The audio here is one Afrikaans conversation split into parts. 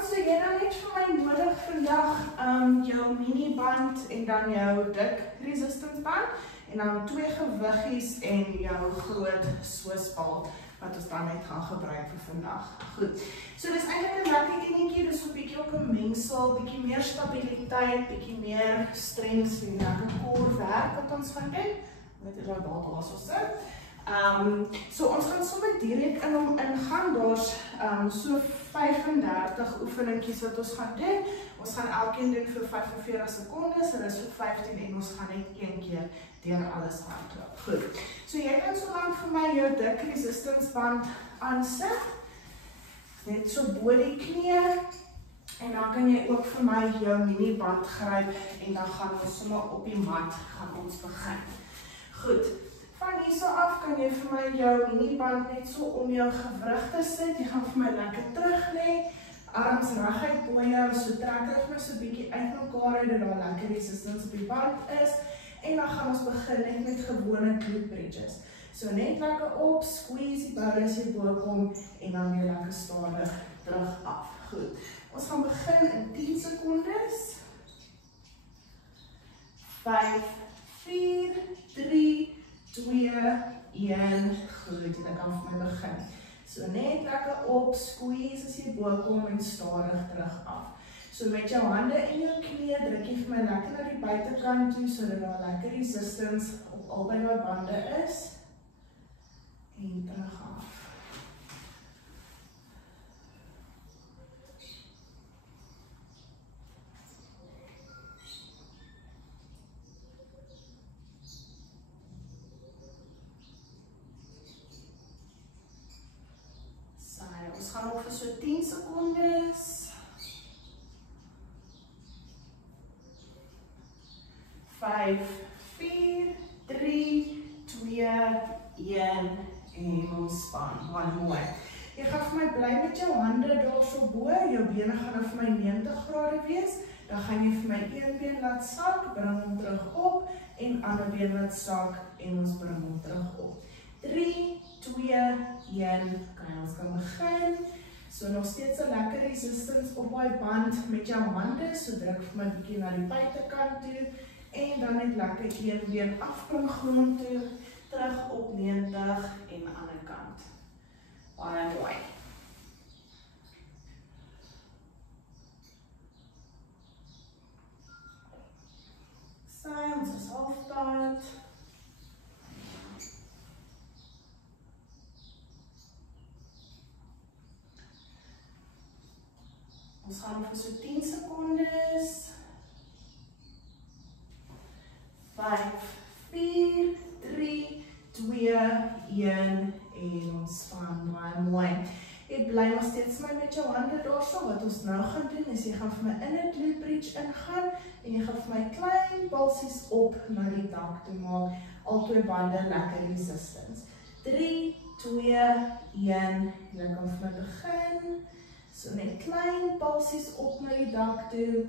Alright, so jy dan net vir my nodig vandag jou miniband en dan jou dik resistance band en dan 2 gewiggies en jou groot soosbal wat ons dan net gaan gebruik vir vandag. Goed, so dis eintlik 'n lekker enetjie, dis 'n bietjie ook 'n mengsel, bietjie meer stabiliteit, bietjie meer strength en lekker core werk wat ons gaan doen. Net is daar was ons sit. So ons gaan sommer direk in hom ingaan. Daar's so 35 oefeningkies wat ons gaan doen. Ons gaan elkeen doen vir 45 sekondes en dis vir 15 en ons gaan net een keer deur alles hardloop. Goed. So jy kan so lank vir my jou dik resistance band aansit. Net so bo die knie. En dan kan jy ook vir my jou miniband gryp en dan gaan ons sommer op die mat gaan ons begin. Goed. Van hierso af kan jy vir my jou miniband net so om jou gewrigte sit. Jy gaan vir my lekker terug lê. Arms reguit bo jou, so trek rug my so bietjie uit mekaar uit dat daar lekker resistance op die band is. En dan gaan ons begin net met gewone glute bridges. So net lekker op, squeeze die boude as jy bo kom en dan weer lekker stadig terug af. Goed. Ons gaan begin in 10 sekondes. 5, 4, 3, 2, 1, goed, en ek kan vir my begin. So net lekker op, squeeze as jy bo kom en stadig terug af. So met jou hande en jou knie druk jy vir my lekker na die buitekant toe, sodat daar lekker resistance op albei my bande is. En terug af. Ons gaan op vir so 10 sekondes. 5, 4, 3, 2, 1 en ons span. Baie mooi. Jy gaan vir my bly met jou hande daar so bo, jou bene gaan nou vir my 90 grade wees. Dan gaan jy vir my een been laat sak, bring hom terug op en ander been laat sak en ons bring hom terug op. 3, 2, 1, ons kan begin. So nog steeds 'n lekker resistance op die band met jou hande, so druk vir my bietjie na die buitekant toe en dan net lekker een been afbring grond toe, terug op 90 en ander kant. Baie mooi. So, ons is halfpad. Ons gaan vir so 10 sekondes. 5, 4, 3, 2, 1 en ons span. Baie mooi. Jy bly nog steeds met jou hande daarso. Wat ons nou gaan doen is jy gaan vir my in 'n glute bridge ingaan en jy gaan vir my klein pulsies op na die dak toe maak. Albei bande lekker resistance. 3, 2, 1. Jy kan vir my begin. So net klein pulsies op na die dak toe,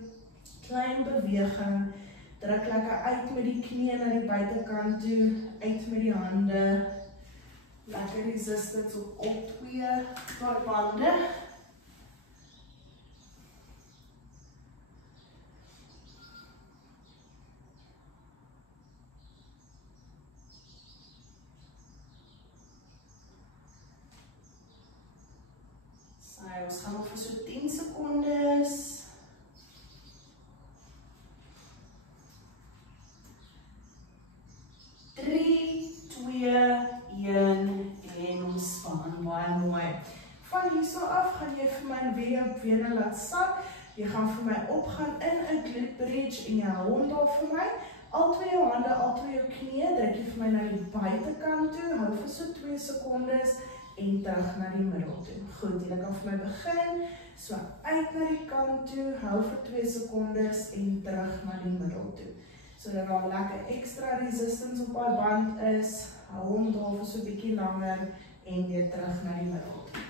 klein beweging, druk lekker uit met die knie na die buitekant toe, uit met die hande, lekker resistance op 2 bande. Ons gaan nog vir so 10 sekondes. 3, 2, 1 en ons span. Baie mooi. Van hierso af gaan jy vir my weer op bene laat sak. Jy gaan vir my opgaan in 'n glute bridge en jy hou hom daar vir my. Albei jou hande, albei jou knie, druk jy vir my na die buitekant toe, hou vir so 2 sekondes. En terug na die middel toe. Goed, jy kan vir my begin, so uit na die kant toe, hou vir 2 sekondes en terug na die middel toe. So dat daar lekker extra resistance op die band is, hou hom daar vir so 'n bietjie langer en weer terug na die middel toe.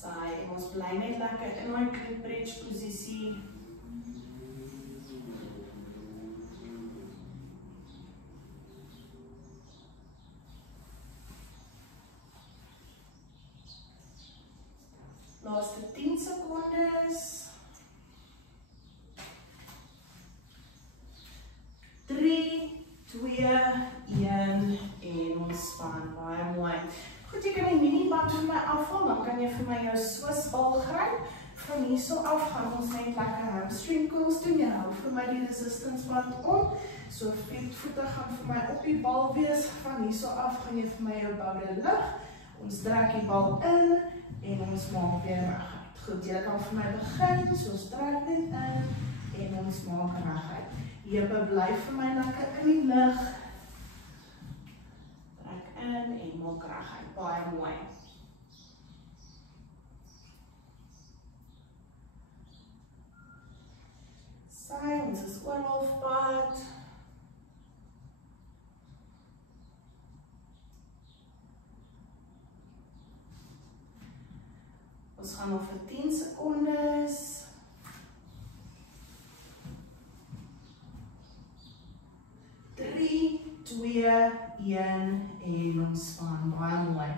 Saai, en ons bly net lekker in my glute bridge posisie. Laaste 10 sekondes. 3, 2, 1 en ontspan, baie mooi. Goed, jy kan die miniband vir my afval, dan kan jy vir my jou Swissbal gryp. Van hierso af gaan ons net lekker hamstring curls doen. Jy hou vir my die resistance band om. So voete gaan vir my op die bal wees. Van hierso af gaan jy vir my jou boude lig. Ons trek die bal in en ons maak weer reguit. Goed, jy kan vir my begin, so ons trek net in en ons maak reguit. Heupe bly vir my lekker in die lug. Trek in en maak reguit. Baie mooi. Sy, ons is oorlofpad. Ons gaan nog vir 10 sekondes. 3, 2, 1 en ontspan, baie mooi.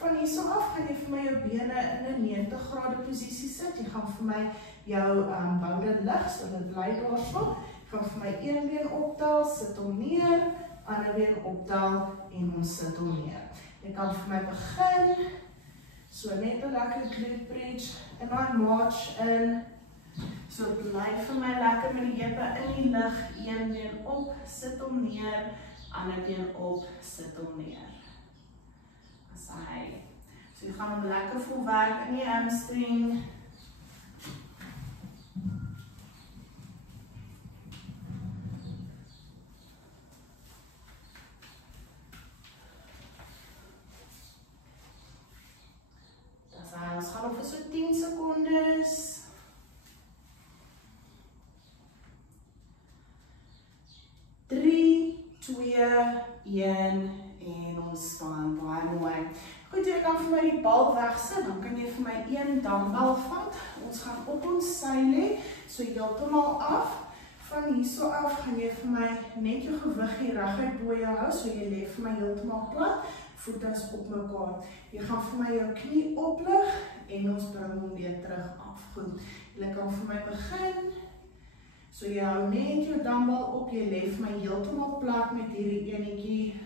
Van hierso af gaan jy vir my jou bene in 'n 90 grade posisie sit. Jy gaan vir my jou boude lig, so dit bly daarso. Jy gaan vir my een been optel, sit hom neer, ander been optel en ons sit hom neer. Jy kan vir my begin, so net 'n lekker glute bridge en dan march in. So bly vir my lekker met die heupe in die lug, een been op, sit hom neer, ander been op, sit hom neer. As hy. So jy gaan hom lekker vol werk in die hamstring. Ons gaan nog vir so 10 sekondes. 3, 2, 1 en ontspan, baie mooi. Goed, jy kan vir my die bal wegsit, dan kan jy vir my een dumbbell vat. Ons gaan op ons sy lê, so heeltemal af. Van hierso af gaan jy vir my net jou gewig hier reguit bo jou hou, so jy lê vir my heeltemal plat. Voete is op mekaar. Jy gaan vir my jou knie oplig en ons bring hom weer terug af. Goed, jy kan vir my begin. So jy hou net jou dumbbell op, jy lê vir my heeltemal plat met hierdie enetjie.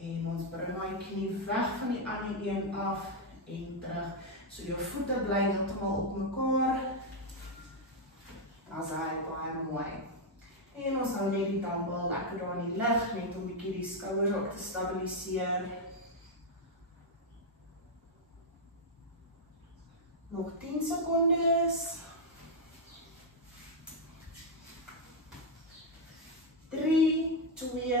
En ons bring my knie weg van die ander een af en terug. So jou voete bly heeltemal op mekaar. As hy baie mooi. En ons hou net die dumbbell lekker daar in die lug, net om 'n bietjie die skouers ook te stabiliseer. Nog 10 sekondes. 3, 2,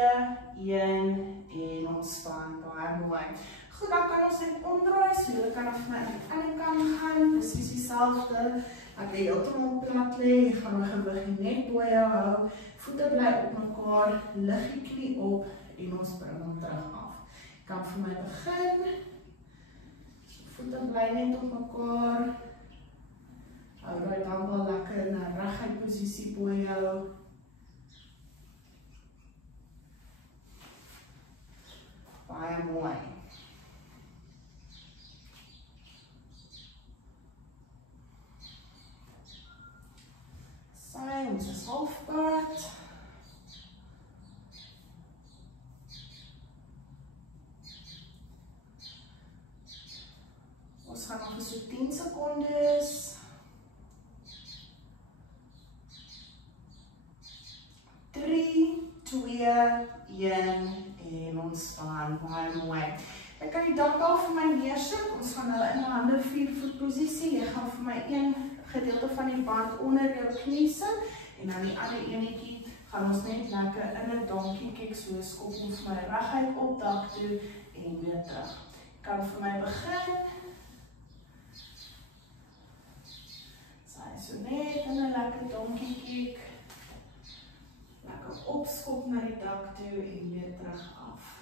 1 en ontspan, baie mooi. Goed, dan kan ons net omdraai, so jy kan af na die ander kant gaan, presies dieselfde. Ek lê heeltemal plat lê, jy gaan my gewig net bo jou hou, voete bly op mekaar, lig die knie op en ons bring hom terug af. Jy kan vir my begin, voete bly net op mekaar, hou daai dumbbell lekker in 'n reguit posisie bo jou. Baie mooi. Ons is halfpad. Ons gaan nog so 10 sekondes. 3, 2, 1 en ontspan, baie mooi. Ek kan die dumbbell vir my neersit, ons gaan hulle in 'n hande 4 voet posisie, jy gaan vir my een gedeelte van die band onder jou knie sit, en dan die ander enetjie gaan ons net lekker in 'n donkey kick, so skop ons vir my reguit op dak toe, en weer terug. Kan vir my begin. So net in 'n lekker donkey kick, lekker opskop na die dak toe, en weer terug af.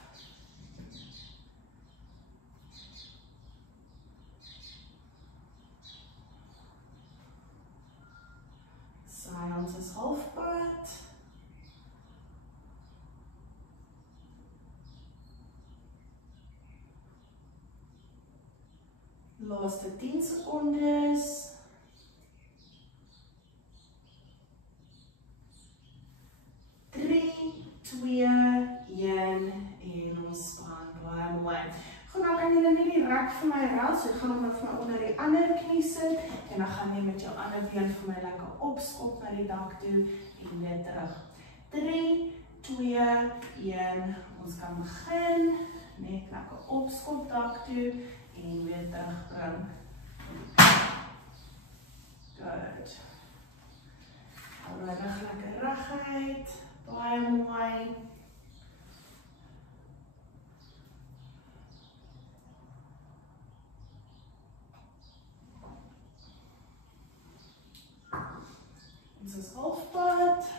Ons is halfpad. Laaste 10 sekondes. 3, 2, 1 en ontspan, baie mooi. Goed, dan kan julle net die rek vir my raal, so ek gaan hom vir my onder die ander knie sit, en dan gaan jy met jou ander been vir my lekker opskop na die dak toe, en weer terug. 3, 2, 1, ons kan begin, net lekker opskop dak toe, en weer terugbring. Good. Hou die rug lekker reguit, baie mooi. Ons is halfpad.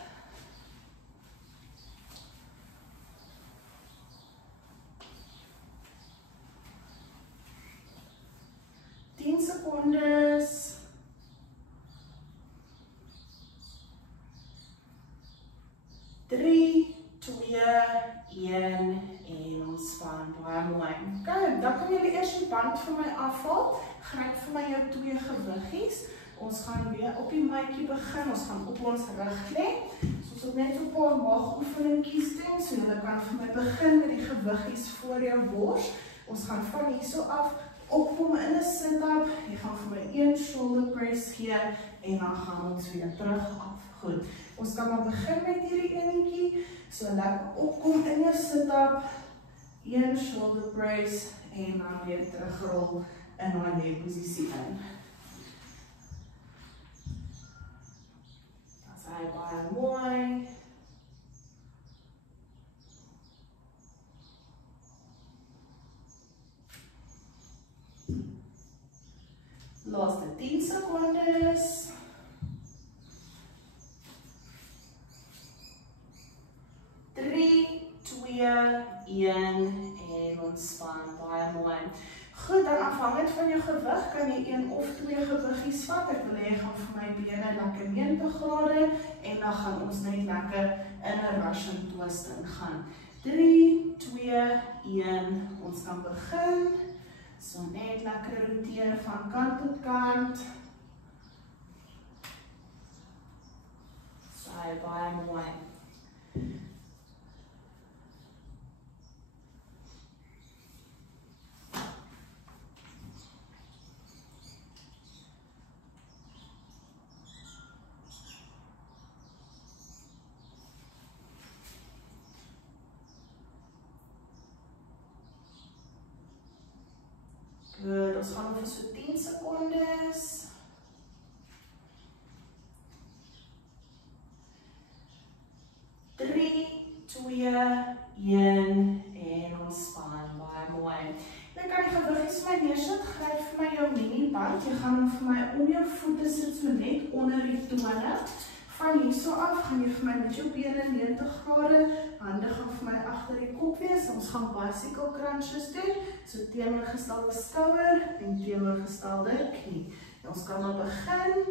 Secondes. 3, 2, 1 en ontspan, baie mooi. Okay, dan kan jy eers die band vir my afhaal. Gryp vir my jou 2 gewiggies. Ons gaan weer op die maatjie begin. Ons gaan op ons rug lê. So ons het net so 'n paar maagoefeningkies doen. So jy kan vir my begin met die gewiggies voor jou bors. Ons gaan van hierso af opkom in 'n sit-up, jy gaan vir my 1 shoulder press gee, en dan gaan ons weer terug af. Goed, ons kan maar begin met hierdie enetjie, so lekker opkom in jou sit-up, 1 shoulder press, en dan weer terugrol in daai lê-posisie in. Dat is hy baie mooi. Laaste 10 secondes. 3, 2, 1 en ontspan, baie mooi. Goed, dan afhangend van jou gewig kan jy 1 of 2 gewiggies vat. Ek wil hê jy gaan vir my bene lekker 90 grade en dan gaan ons net lekker in 'n Russian twist ingaan. 3, 2, 1, ons kan begin. So net lekker roteer van kant tot kant. So baie mooi. Goed, ons gaan vir so 10 secondes. 3, 2, 1 en ontspan, baie mooi. Dan kan die gewiggies vir my neersit, gryp vir my jou mini-band. Jy gaan hom vir my om jou voete sit, so net onder die tone. Van hierso af gaan jy vir my met jou bene 90 grade, hande gaan vir my agter die kop wees. Ons gaan bicycle crunches doen, so teenoorgestelde skouer en teenoorgestelde knie. En ons kan maar begin.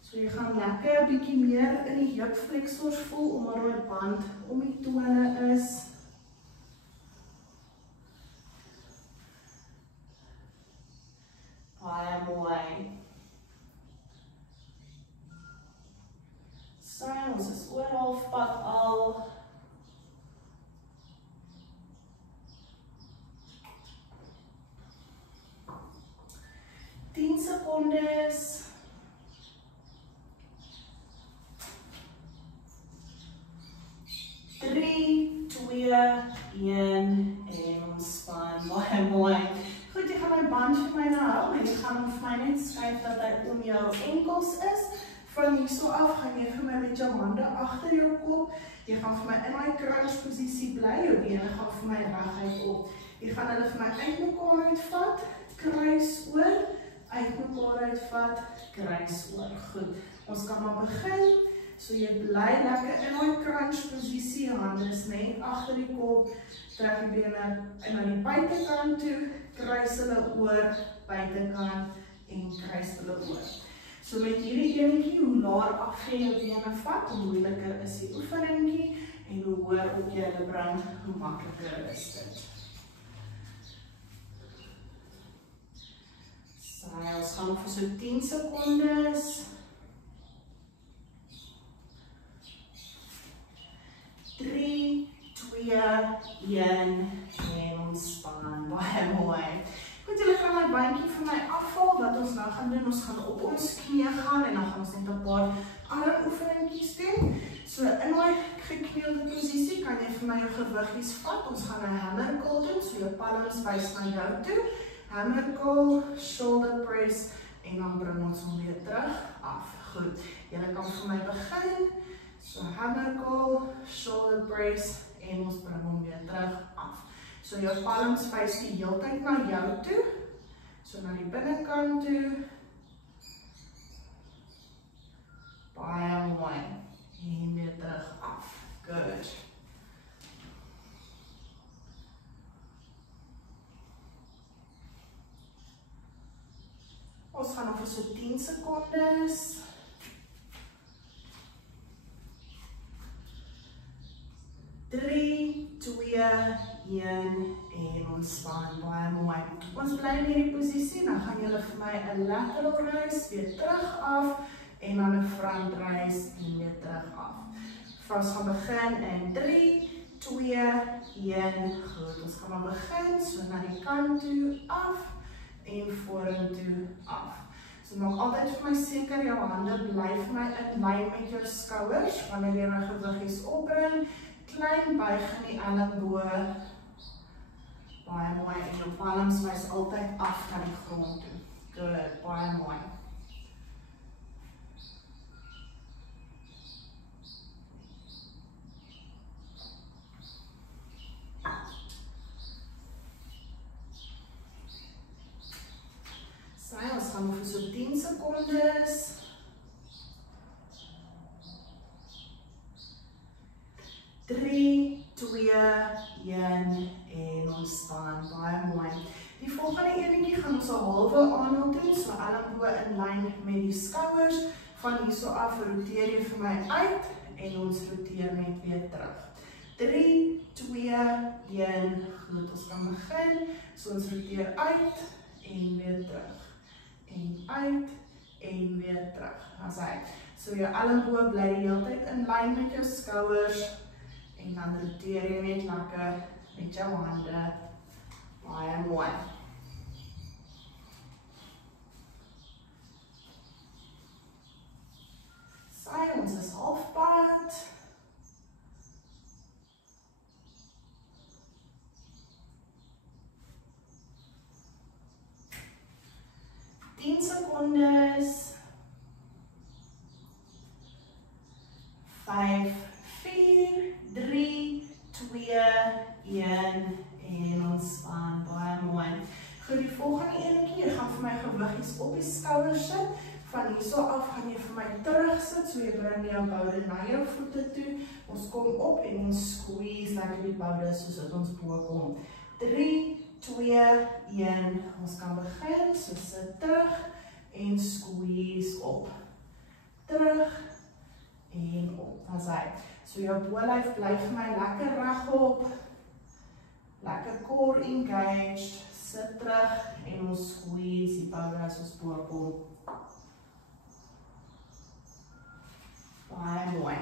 So jy gaan lekker 'n bietjie meer in die heupflexors voel, omdat die band om die tone is. Baie mooi. So, ons is oor halfpad al. Tien secondes. 3, 2, 1 en ontspan. Baie mooi. Goed, jy gaan my band vir my nou hou en jy gaan hom vir my net skuif dat hy om jou enkels is. Van hierso af gaan jy vir my met jou hande agter jou kop. Jy gaan vir my in daai crunch posisie bly. Jou bene gaan vir my reguit op. Jy gaan hulle vir my uitmekaar uitvat, kruis oor, uitmekaar uitvat, kruis oor. Goed. Ons kan maar begin. So jy bly lekker in daai crunch posisie, hande is net agter die kop, trek die bene na die buitekant toe, kruis hulle oor, buitekant en kruis hulle oor. So met hierdie enetjie, hoe laer af jy jou bene vat, hoe moeiliker is die oefeningkie en hoe hoër op jy hulle bring, hoe makliker is dit. gaan nog vir so 10 sekondes. 3, 2, 1 en ontspan. Baie mooi. Goed, julle kan my bandjie vir my afval. Wat ons nou gaan doen, ons gaan op ons knie gaan en dan gaan ons net 'n paar armoefeningetjies doen. So in daai geknielde posisie kan jy vir my jou gewiggies vat. Ons gaan 'n hammer curl doen, so jou palms wys na jou toe. Hammer curl, shoulder press en dan bring ons hom weer terug af. Goed, julle kan vir my begin. So hammer curl, shoulder press en ons bring hom weer terug af. So jou palms wys die hele tyd na jou toe. So na die binnekant toe. Baie mooi. En weer terug af. Good. Ons gaan nog vir so 10 sekondes. 3, 2, 1 en ontspan. Baie mooi. Ons bly in hierdie posisie, dan gaan julle vir my 'n lateral raise weer terug af en dan 'n front raise en weer terug af. Ons gaan begin in 3, 2, 1. Goed, ons gaan maar begin so na die kant toe af en vorentoe af. So maak altyd vir my seker jou hande bly vir my in lyn met jou skouers wanneer jy jou gewiggies opbring. Klein buig in die elleboog. Baie mooi. En jou palms wys altyd af na die grond toe. Good. Baie mooi. Ons gaan nog vir so 10 sekondes. 3, 2, 1 en ontspan. Baie mooi. Die volgende enetjie gaan ons 'n halwe aanhaal doen, so elleboog in lyn met die skouers. Van hierso af roteer jy vir my uit en ons roteer net weer terug. 3, 2, 1. Goed, ons kan begin. So ons roteer uit en weer terug. En uit en weer terug. As hy. So jou elleboog bly die hele tyd in lyn met jou skouers. En dan roteer jy net lekker met jou hande. Baie mooi. Sy, ons is halfpad. Tien sekondes. 5, 4, 3, 2, 1 en ontspan. Baie mooi. Goed, die volgende enetjie, jy gaan vir my gewiggies op die skouers sit. Van hierso af gaan jy vir my terug sit, so jy bring jou boude na jou voete toe. Ons kom op en ons squeeze lekker die boude soos dit ons bo kom. 3, 2, 1. Ons kan begin, so sit terug en squeeze op. Terug en op. As hy. So jou bolyf bly vir my lekker regop. Lekker core engaged. Sit terug en ons squeeze die boude as ons bo kom. Baie mooi.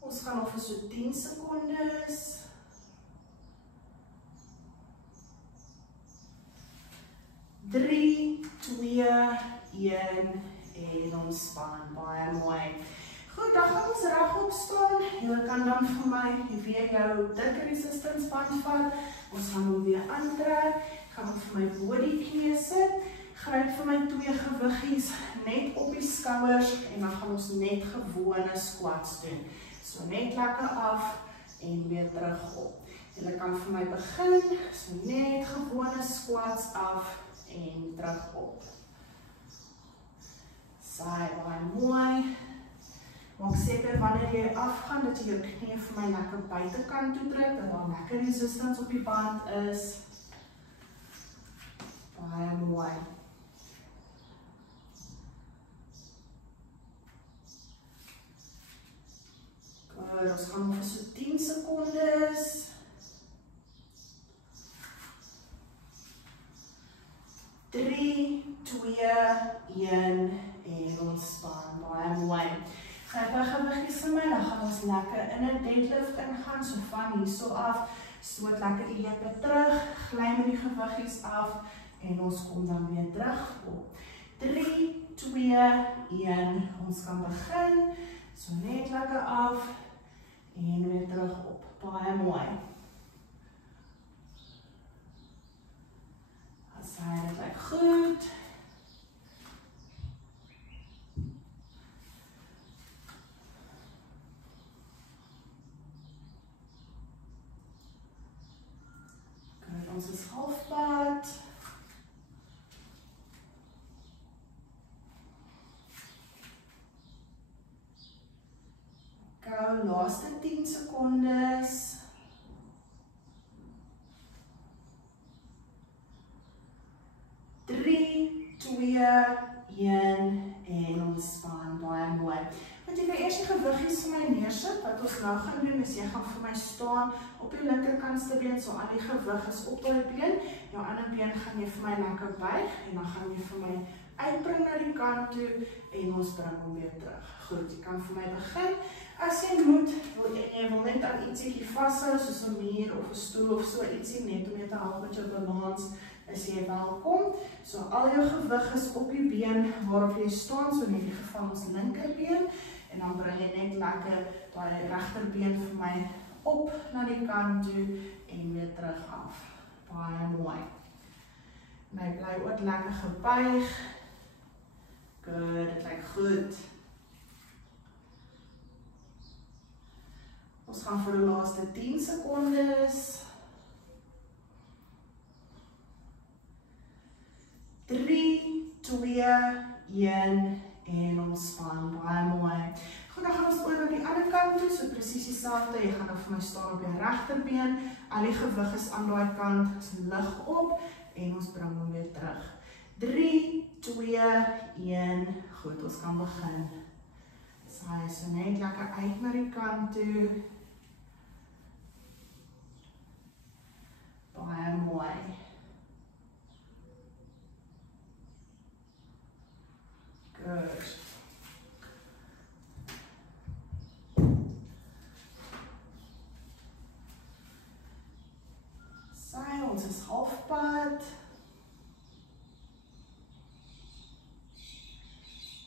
Ons gaan nog vir so 10 sekondes. 3, 2, 1 en ontspan. Baie mooi. Goed, dan gaan ons regop staan. Jy kan dan vir my weer jou dik resistance band vat. Ons gaan hom weer aantrek. Gaan hom vir my bo die knie sit. Gryp vir my 2 gewiggies net op die skouers en dan gaan ons net gewone squats doen. So net lekker af en weer terug op. Jy kan vir my begin, so net gewone squats af en terug op. Saai, baie mooi. Maak seker wanneer jy afgaan dat jy jou knie vir my lekker buitekant toe druk, dat daar lekker resistance op die band is. Baie mooi. Goed. Goed, ons gaan nog vir so 10 sekondes. 3, 2, 1 en ontspan, baie mooi. Ek wil gewiggies vir my, dan gaan ons lekker in 'n deadlift ingaan, so van hierso af, stoot lekker die heupe terug, gly met die gewiggies af, en ons kom dan weer terug op. 3, 2, 1, ons kan begin, so net lekker af, en weer terug op, baie mooi. As hy dit lyk goed. Goed, ons is halfpad. Go, laaste 10 sekondes. 3, 2, 1 en ontspan, baie mooi. Want jy kan eers die gewiggies vir my neersit, wat ons nou gaan doen, is jy gaan vir my staan op die linkerkantste been, so al die gewig is op die been, jou ander been gaan jy vir my lekker buig, en dan gaan jy vir my uitbring na die kant toe, en ons bring hom weer terug. Goed, jy kan vir my begin. As jy moet, jy wil net aan ietsiekie vasthou, soos 'n muur of 'n stoel of so ietsie, net om jy te help met jou balans, is jy welkom. So al jou gewig is op die been waarop jy staan, so in hierdie geval ons linkerbeen, en dan bring jy net lekker die regterbeen vir my op na die kant toe, en weer terug af. Baie mooi. En hy bly ook lekker gebuig. Good, dit lyk goed. Ons gaan vir die laaste 10 sekondes. 3, 2, 1 en ontspan, baie mooi. Goed, dan gaan ons oor na die ander kant toe, so presies dieselfde. Jy gaan nou vir my staan op jou regterbeen, al die gewig is aan daai kant, is lig op, en ons bring hom weer terug. 3, 2, 1, goed, ons kan begin. Saai, so net lekker uit na die kant toe. Baie mooi. Good. Saai, ons is halfpad.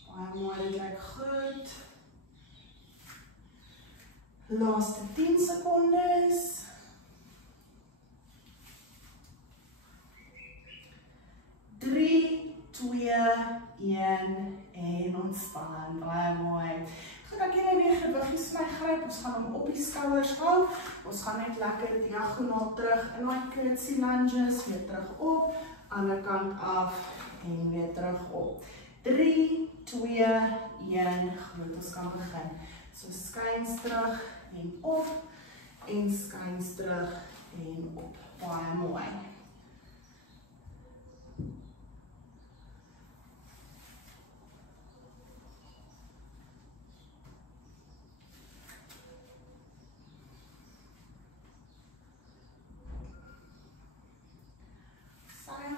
Baie mooi, dit lyk goed. Laaste 10 sekondes. 3, 2, 1 en ontspan, baie mooi. Goed, dan kan jy weer gewiggies my gryp, ons gaan hom op die skouers hou, ons gaan net lekker diagonaal terug in die curtsy lunges, weer terug op, ander kant af en weer terug op. 3, 2, 1, goed, ons kan begin. So skuins terug en op, en skuins terug en op, baie mooi.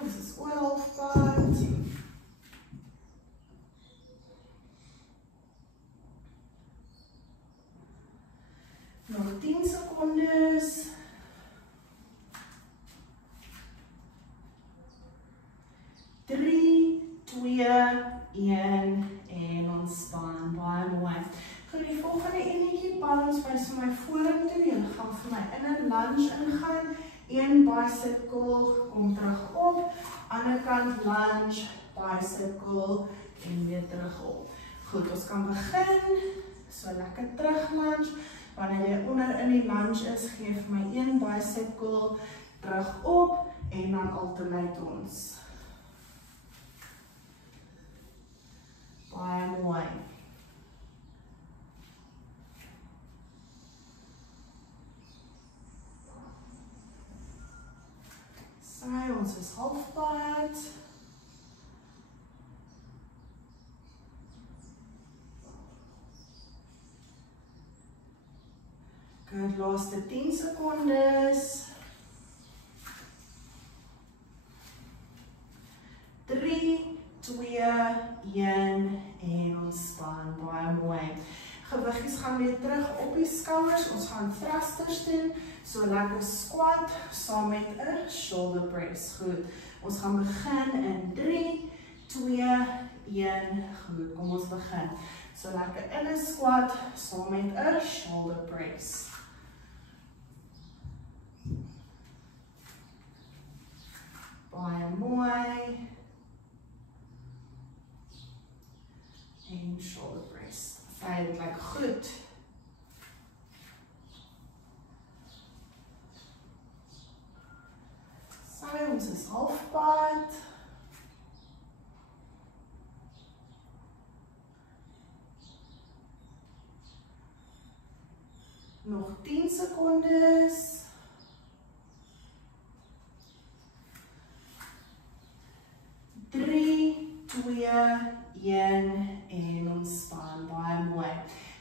Ons is oor halfpad. Nog 10 sekondes. 3, 2, 1 en ontspan, baie mooi. Goed, die volgende enetjie, balans wys vir my vorentoe, jy gaan vir my in 'n lunge ingaan. Een bicep curl, kom terug op, ander kant lunge, bicep curl en weer terug op. Goed, ons kan begin, so lekker terug lunge, wanneer jy onder in die lunge is, gee vir my een bicep curl, terug op en dan alternate ons. Baie mooi. Saai, ons is halfpad. Good, laaste 10 secondes. 3, 2, 1 en ontspan, baie mooi. Gewiggies gaan weer terug op die skouers, ons gaan thrusters doen, so lekker squat, saam met 'n shoulder press, goed. Ons gaan begin in 3, 2, 1, goed, kom ons begin. So lekker in 'n squat, saam met 'n shoulder press. Baie mooi. En shoulder press. Sy dit lyk goed. Sy, ons is halfpad. Nog 10 secondes. 3, 2, 1 en ontspan, baie mooi.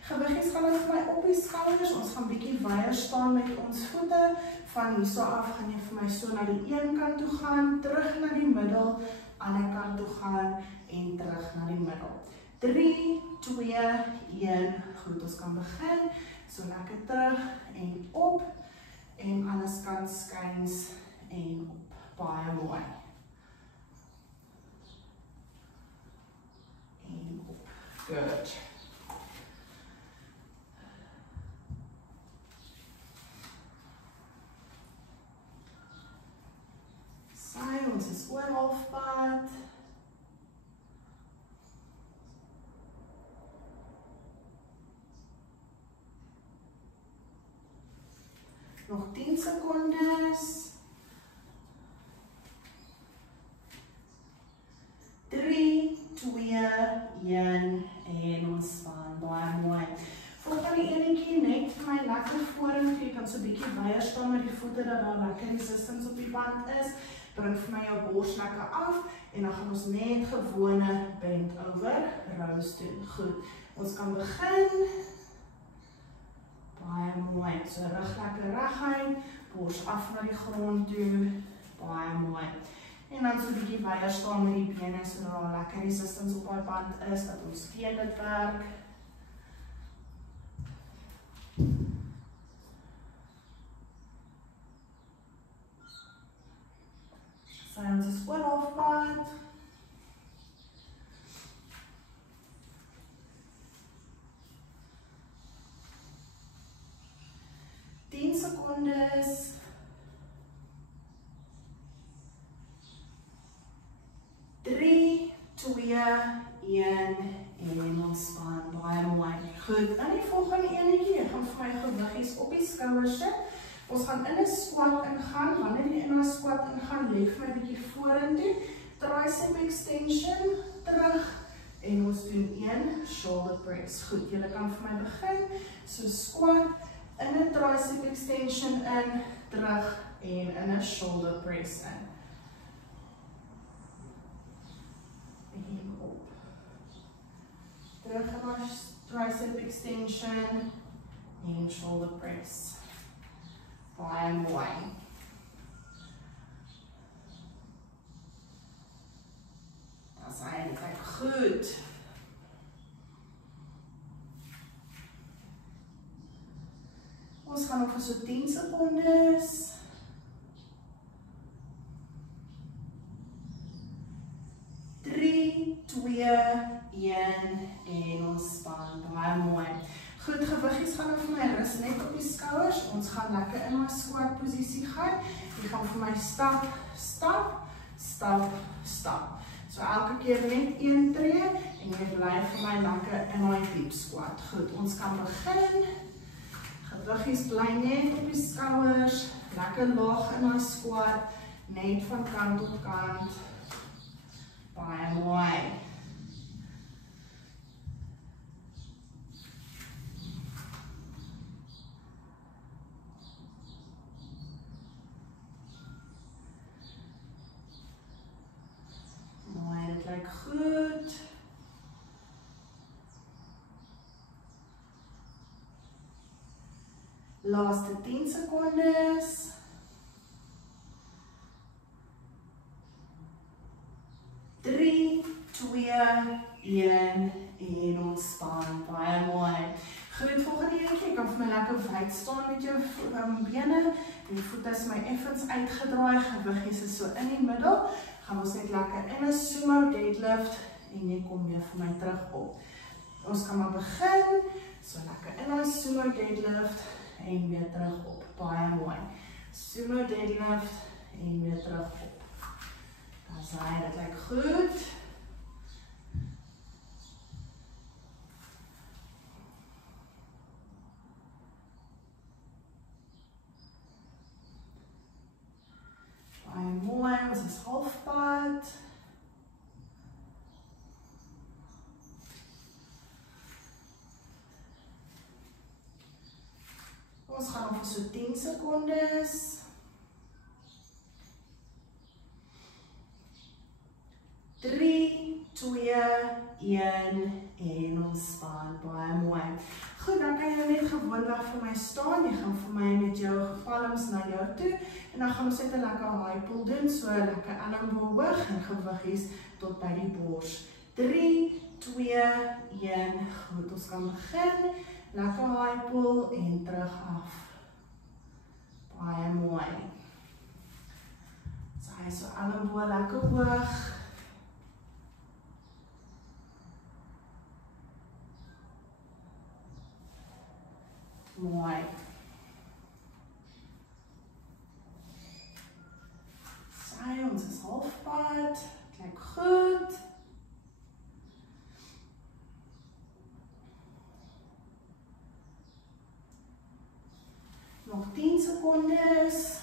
Gewiggies gaan vir my op die skouers, ons gaan bietjie weier staan met ons voete, van hierso af gaan jy vir my so na die een kant toe gaan, terug na die middel, ander kant toe gaan en terug na die middel. 3, 2, 1, goed, ons kan begin, so lekker terug en op, en anders kant skuins en op, baie mooi. En op, good. Sy, ons is oor halfpad. Nog 10 secondes. 3, 2, 1 en ontspan, baie mooi. Volgende enetjie net vir my lekker vorentoe, jy kan so bietjie weier staan met die voete, dat daar lekker resistance op die band is. Bring vir my jou bors lekker af, en dan gaan ons net gewone bend over rows doen. Goed, ons kan begin. Baie mooi, so rug lekker reguit, bors af na die grond toe, baie mooi. En dan so 'n bietjie weier staan met die bene, so daar lekker resistance op die band is, dat ons teen dit werk. So ons is oor halfpad. Secondes. 3, 2, 1 en ontspan, baie mooi. Goed, dan die volgende enetjie, jy gaan vir my gewiggies op die skouers sit. Ons gaan in 'n squat ingaan, wanneer jy in 'n squat ingaan, lê vir my bietjie vorentoe, tricep extension, terug, en ons doen 1 shoulder press. Goed, julle kan vir my begin, so squat, in 'n tricep extension in, terug, en in 'n shoulder press in. En op. Terug in ons tricep extension, en shoulder press. Baie mooi. Dat is eintlik goed. Ons gaan nog vir so 10 secondes. 3, 2, 1 en ontspan. Baie mooi. Goed, gewiggies gaan vir my rus net op die skouers. Ons gaan lekker in my squat posisie gaan. Jy gaan vir my stap, stap, stap, stap. So elke keer net 1 tree en jy bly vir my lekker in my deep squat. Goed, ons kan begin. Gewiggies bly net op die skouers, lekker laag in my squat, net van kant tot kant. Baie mooi. Mooi, dit lyk goed. Laaste 10 sekondes. 3, 2, 1 en ontspan. Baie mooi. Goed, volgende eentje, jy kan vir my lekker wyd staan met jou bene. Die voete is my effens uitgedraai, gewiggies is so in die middel. Gaan ons net lekker in 'n sumo deadlift en jy kom weer vir my terug op. Ons kan maar begin, so lekker in 'n sumo deadlift en weer terug op. Baie mooi. Sumo deadlift en weer terug op. Daar's hy, dit lyk goed. Baie mooi, ons is halfpad. Ons gaan nog so 10 sekondes. 3, 2, 1 en ontspan. Baie mooi. Goed, dan kan jy net gewoonweg vir my staan. Jy gaan vir my met jou palms na jou toe. En dan gaan ons net 'n lekker high pull doen. So lekker elmboog hoog en gewiggies tot by die bors. 3, 2, 1. Goed, ons kan begin. Lekker high pull en terug af. Baie mooi. So hy so elmboog lekker hoog. Mooi. Sy, ons is halfpad. Kyk goed. Nog 10 sekondes.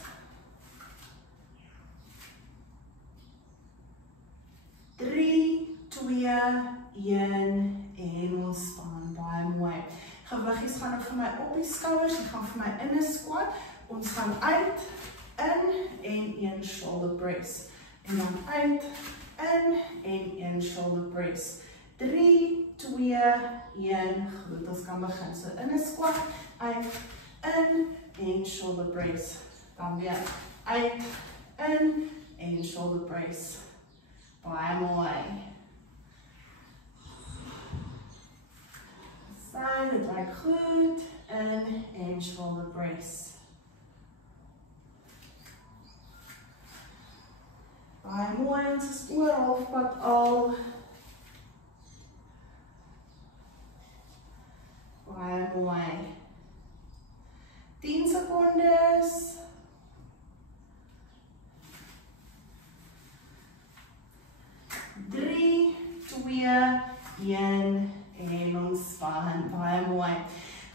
3, 2, 1 en ontspan. Baie mooi. Gewiggies gaan vir my op die skouers, jy gaan vir my in 'n squat, ons gaan uit, in en een shoulder press, en dan uit, in en een shoulder press, 3, 2, 1, goed, ons kan begin, so in 'n squat, uit, in en shoulder press, dan weer uit, in en shoulder press, baie mooi. Dit lyk goed, in en shoulder brace. Baie mooi, ons is oor halfpad al. Baie mooi. 10 sekondes. 3, 2, 1 en ontspan. Baie mooi.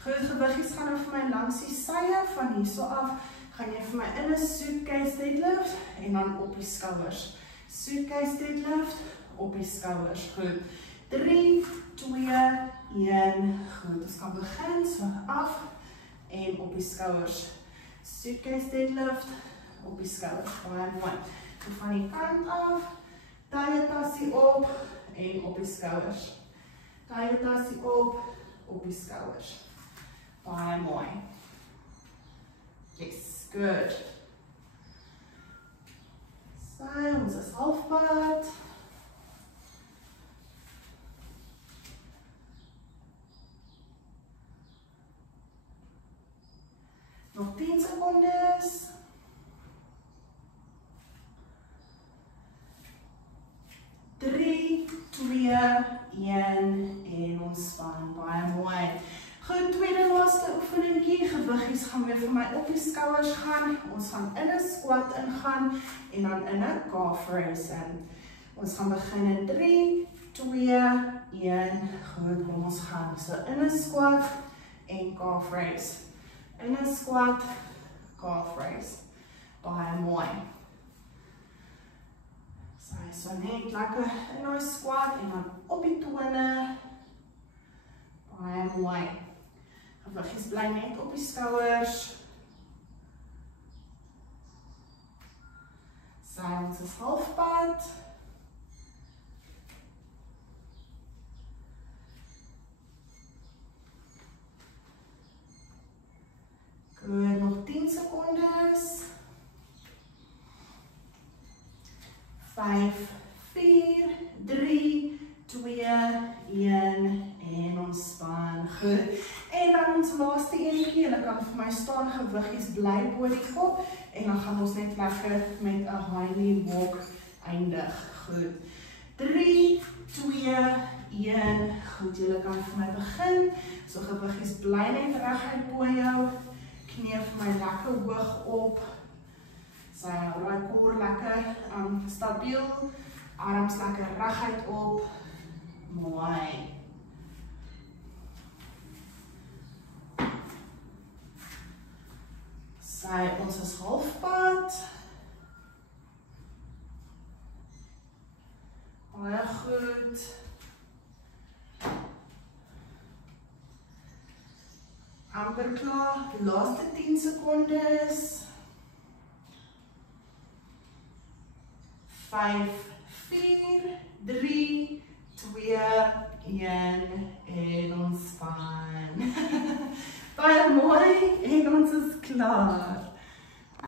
Goed, gewiggies gaan nou vir my langs die sye van hierso af. Gaan jy vir my in 'n suitcase deadlift en dan op die skouers. Suitcase deadlift op die skouers. Goed. 3, 2, 1. Goed, ons kan begin so af en op die skouers. Suitcase deadlift op die skouers. Baie mooi. So van die kant af, tye tassie op en op die skouers. Tye tassie op die skouers. Baie mooi. Yes, good. So, ons is halfpad. Nog 10 sekondes. 3, 2, 1 en ontspan. Baie mooi. Goed, tweede laaste oefeningkie. Gewiggies gaan weer vir my op die skouers gaan. Ons gaan in 'n squat ingaan en dan in 'n calf raise in. Ons gaan begin in 3, 2, 1. Goed, kom ons gaan. So in 'n squat en calf raise. In 'n squat, calf raise. Baie mooi. So net lekker in ons squat en dan op die tone. Baie mooi. Gewiggies bly net op die skouers. So, ons is halfpad. ons laaste enetjie. Julle kan vir my staan gewiggies bly bo die kop en dan gaan ons net lekker met 'n high knee walk eindig. Goed. 3, 2, 1. Goed, julle kan vir my begin. So gewiggies bly net reguit bo jou. Knie vir my lekker hoog op. Sy hou daai kor lekker stabiel. Arms lekker reguit op. Mooi. Ons is halfpad. Baie goed. Amper klaar. Die laaste 10 sekondes. 5, 4, 3, 2, 1 en ontspan. Baie mooi en ons is klaar.